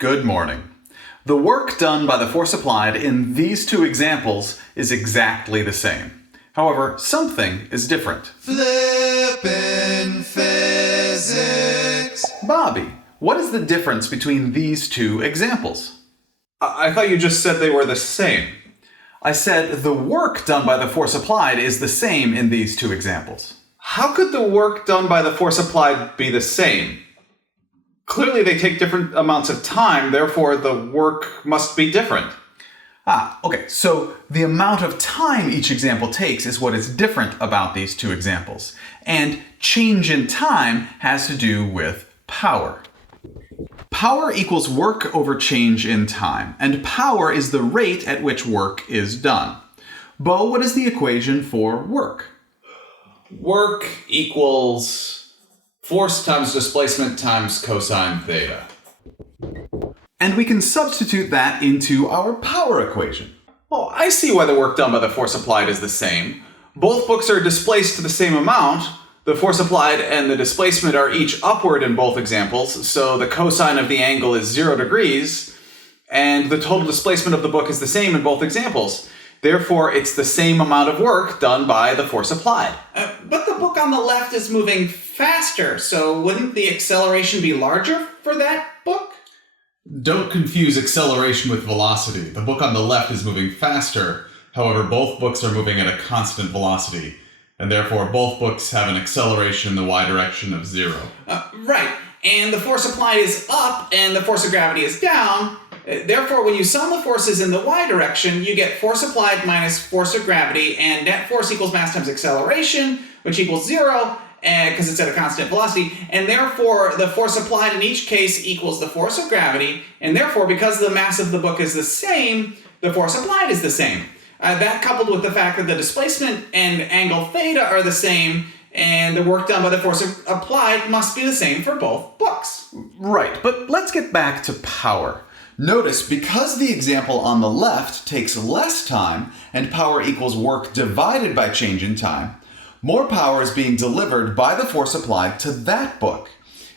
Good morning. The work done by the force applied in these two examples is exactly the same. However, something is different. Flippin' physics. Bobby, what is the difference between these two examples? I thought you just said they were the same. I said the work done by the force applied is the same in these two examples. How could the work done by the force applied be the same? Clearly they take different amounts of time, therefore the work must be different. Okay, so the amount of time each example takes is what is different about these two examples. And change in time has to do with power. Power equals work over change in time, and power is the rate at which work is done. Bo, what is the equation for work? Work equals force times displacement times cosine theta. And we can substitute that into our power equation. Oh, I see why the work done by the force applied is the same. Both books are displaced the same amount. The force applied and the displacement are each upward in both examples, so the cosine of the angle is 0 degrees, and the total displacement of the book is the same in both examples. Therefore, it's the same amount of work done by the force applied. But the book on the left is moving faster, so wouldn't the acceleration be larger for that book? Don't confuse acceleration with velocity. The book on the left is moving faster. However, both books are moving at a constant velocity, and therefore both books have an acceleration in the y direction of 0. Right, and the force applied is up and the force of gravity is down. Therefore, when you sum the forces in the y direction, you get force applied minus force of gravity, and net force equals mass times acceleration, which equals 0, because it's at a constant velocity, and therefore the force applied in each case equals the force of gravity, and therefore because the mass of the book is the same, the force applied is the same. That coupled with the fact that the displacement and angle theta are the same, and the work done by the force applied must be the same for both books. Right, but let's get back to power. Notice, because the example on the left takes less time, and power equals work divided by change in time, more power is being delivered by the force applied to that book.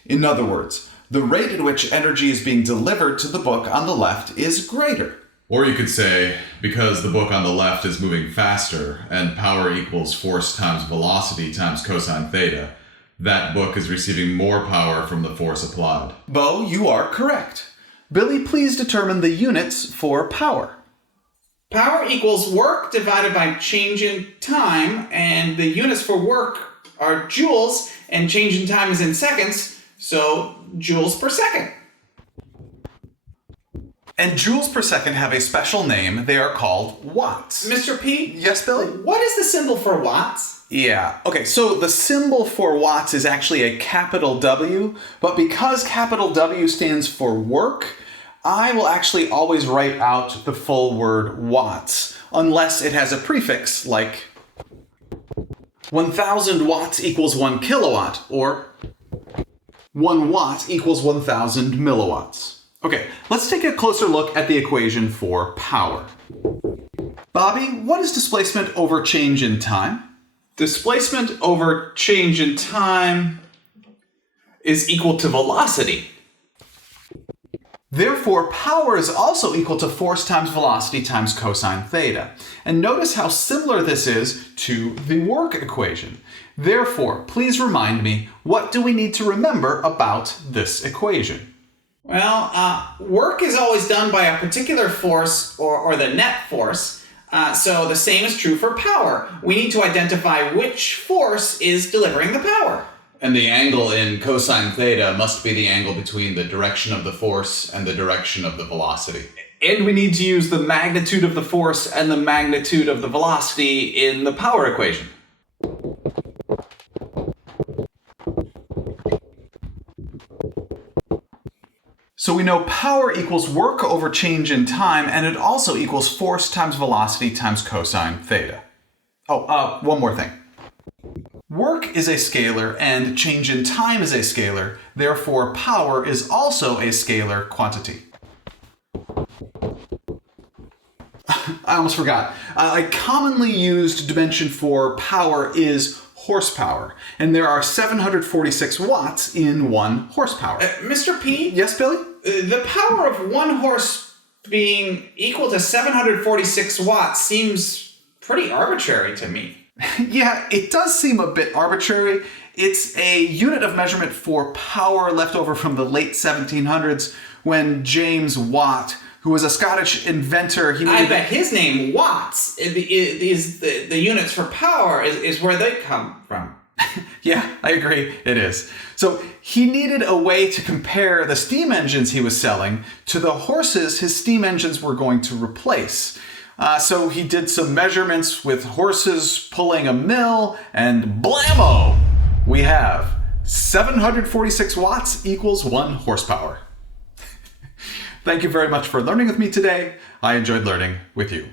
In other words, the rate at which energy is being delivered to the book on the left is greater. Or you could say, because the book on the left is moving faster, and power equals force times velocity times cosine theta, that book is receiving more power from the force applied. Bo, you are correct. Billy, please determine the units for power. Power equals work divided by change in time, and the units for work are joules, and change in time is in seconds, so joules per second. And joules per second have a special name. They are called watts. Mr. P? Yes, Billy? What is the symbol for watts? Yeah, okay, so the symbol for watts is actually a capital W, but because capital W stands for work, I will actually always write out the full word watts, unless it has a prefix like 1,000 watts equals 1 kilowatt, or 1 watt equals 1,000 milliwatts. Okay, let's take a closer look at the equation for power. Bobby, what is displacement over change in time? Displacement over change in time is equal to velocity. Therefore, power is also equal to force times velocity times cosine theta. And notice how similar this is to the work equation. Therefore, please remind me, what do we need to remember about this equation? Well, work is always done by a particular force or the net force. So the same is true for power. We need to identify which force is delivering the power. And the angle in cosine theta must be the angle between the direction of the force and the direction of the velocity. And we need to use the magnitude of the force and the magnitude of the velocity in the power equation. So we know power equals work over change in time, and it also equals force times velocity times cosine theta. One more thing. Work is a scalar and change in time is a scalar, therefore power is also a scalar quantity. I almost forgot. A commonly used dimension for power is horsepower, and there are 746 watts in 1 horsepower. Mr. P? Yes, Billy? the power of one horse being equal to 746 watts seems pretty arbitrary to me. Yeah, it does seem a bit arbitrary. It's a unit of measurement for power left over from the late 1700s when James Watt, who was a Scottish inventor, he I needed... bet his name, watts, is the units for power is where they come from. Yeah, I agree, it is. So he needed a way to compare the steam engines he was selling to the horses his steam engines were going to replace. So he did some measurements with horses pulling a mill, and blammo! We have 746 watts equals 1 horsepower. Thank you very much for learning with me today. I enjoyed learning with you.